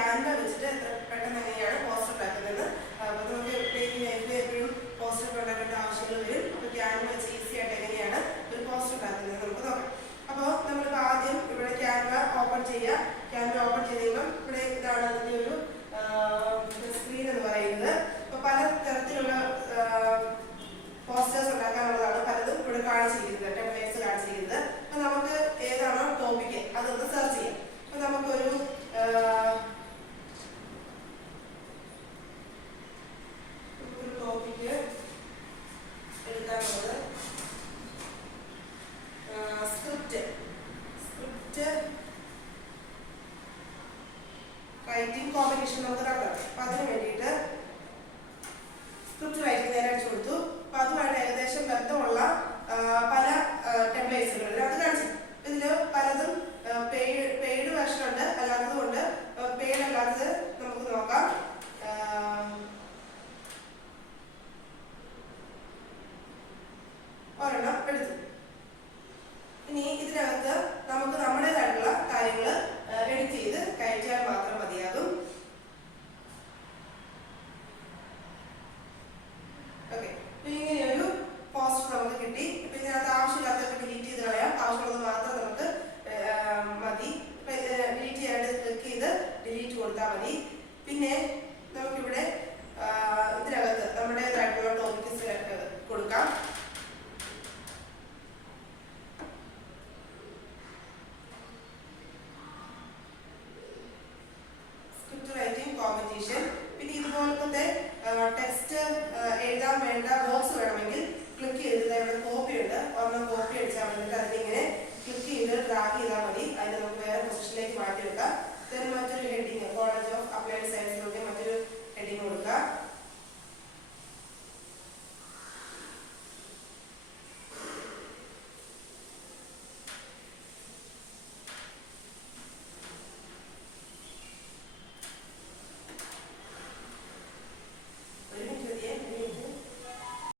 Canva വെച്ചിട്ട് പെട്ടെന്ന് എങ്ങനെയാണ് പോസ്റ്റർ ഉണ്ടാക്കുന്നതെന്ന്. അപ്പോൾ നമുക്ക് ഡെയിലി ലൈഫിൽ എപ്പോഴും പോസ്റ്റർ ഉണ്ടാക്കേണ്ട ആവശ്യങ്ങൾ വരും. അപ്പോൾ ക്യാൻവ വെച്ച് ഈസി ആയിട്ട് എങ്ങനെയാണ് ഒരു പോസ്റ്റർ ഉണ്ടാക്കുന്നത് നമുക്ക് നോക്കാം. അപ്പോൾ നമ്മളിപ്പോൾ ആദ്യം ഇവിടെ ക്യാൻവ ഓപ്പൺ ചെയ്യുക. ക്യാൻവ ഓപ്പൺ ചെയ്ത് കഴിയുമ്പം ഇവിടെ ഇതാണ് അതിൻ്റെ ഒരു സ്ക്രീൻ എന്ന് പറയുന്നത്. അപ്പോൾ പല തരത്തിലുള്ള പോസ്റ്റേഴ്സ് ഉണ്ടാക്കാനുള്ളതാണ് പലതും ഇവിടെ കാണിച്ചിരിക്കുന്നത്, ടെംപ്ലേറ്റ്സ് കാണിച്ചിരിക്കുന്നത്. അപ്പോൾ നമുക്ക് ഏതാണോ ടോപ്പിക്ക് അതൊന്ന് സെർച്ച് ചെയ്യാം. അപ്പോൾ നമുക്കൊരു ടോപ്പിക്ക് എടുക്കാനുള്ളത് സ്ക്രിപ്റ്റ് റൈറ്റിംഗ് കോമ്പറ്റീഷൻ നമുക്ക് നടത്താം. അപ്പം അതിന് വേണ്ടിയിട്ട് സ്ക്രിപ്റ്റ് റൈറ്റിംഗ് നേരെ അടിച്ചു കൊടുത്തു. അപ്പം അതുമായിട്ട് ഏകദേശം ബന്ധമുള്ള പല ടെംപ്ലേറ്റ്സുകൾ അത് കാണിച്ചു. ഇതിൽ പലതും പെയ്ഡ് വെർഷൻ ഉണ്ട്, അല്ലാത്തതും ഉണ്ട്. പെയ്ഡ് അല്ലാത്തത് നമുക്ക് നോക്കാം. ഒരെണ്ണം എടുത്തു. ഇനി ഇതിനകത്ത് നമുക്ക് നമ്മുടേതായിട്ടുള്ള കാര്യങ്ങൾ എഡിറ്റ് ചെയ്ത് കയറ്റിയാൽ മാത്രം മതിയാകും. ഓക്കെ, ഇങ്ങനെയൊരു പോസ്റ്റർ നമുക്ക് കിട്ടി. ഇപ്പം ഇതിനകത്ത് ആവശ്യമില്ലാത്തൊക്കെ ഡിലീറ്റ് ചെയ്ത് കളയാം. ആവശ്യമുള്ളത് മാത്രം നമുക്ക് മതി. ഡിലീറ്റ് ചെയ്യാനായിട്ട് ക്ലിക്ക് ചെയ്ത് ഡിലീറ്റ് കൊടുത്താൽ മതി. പിന്നെ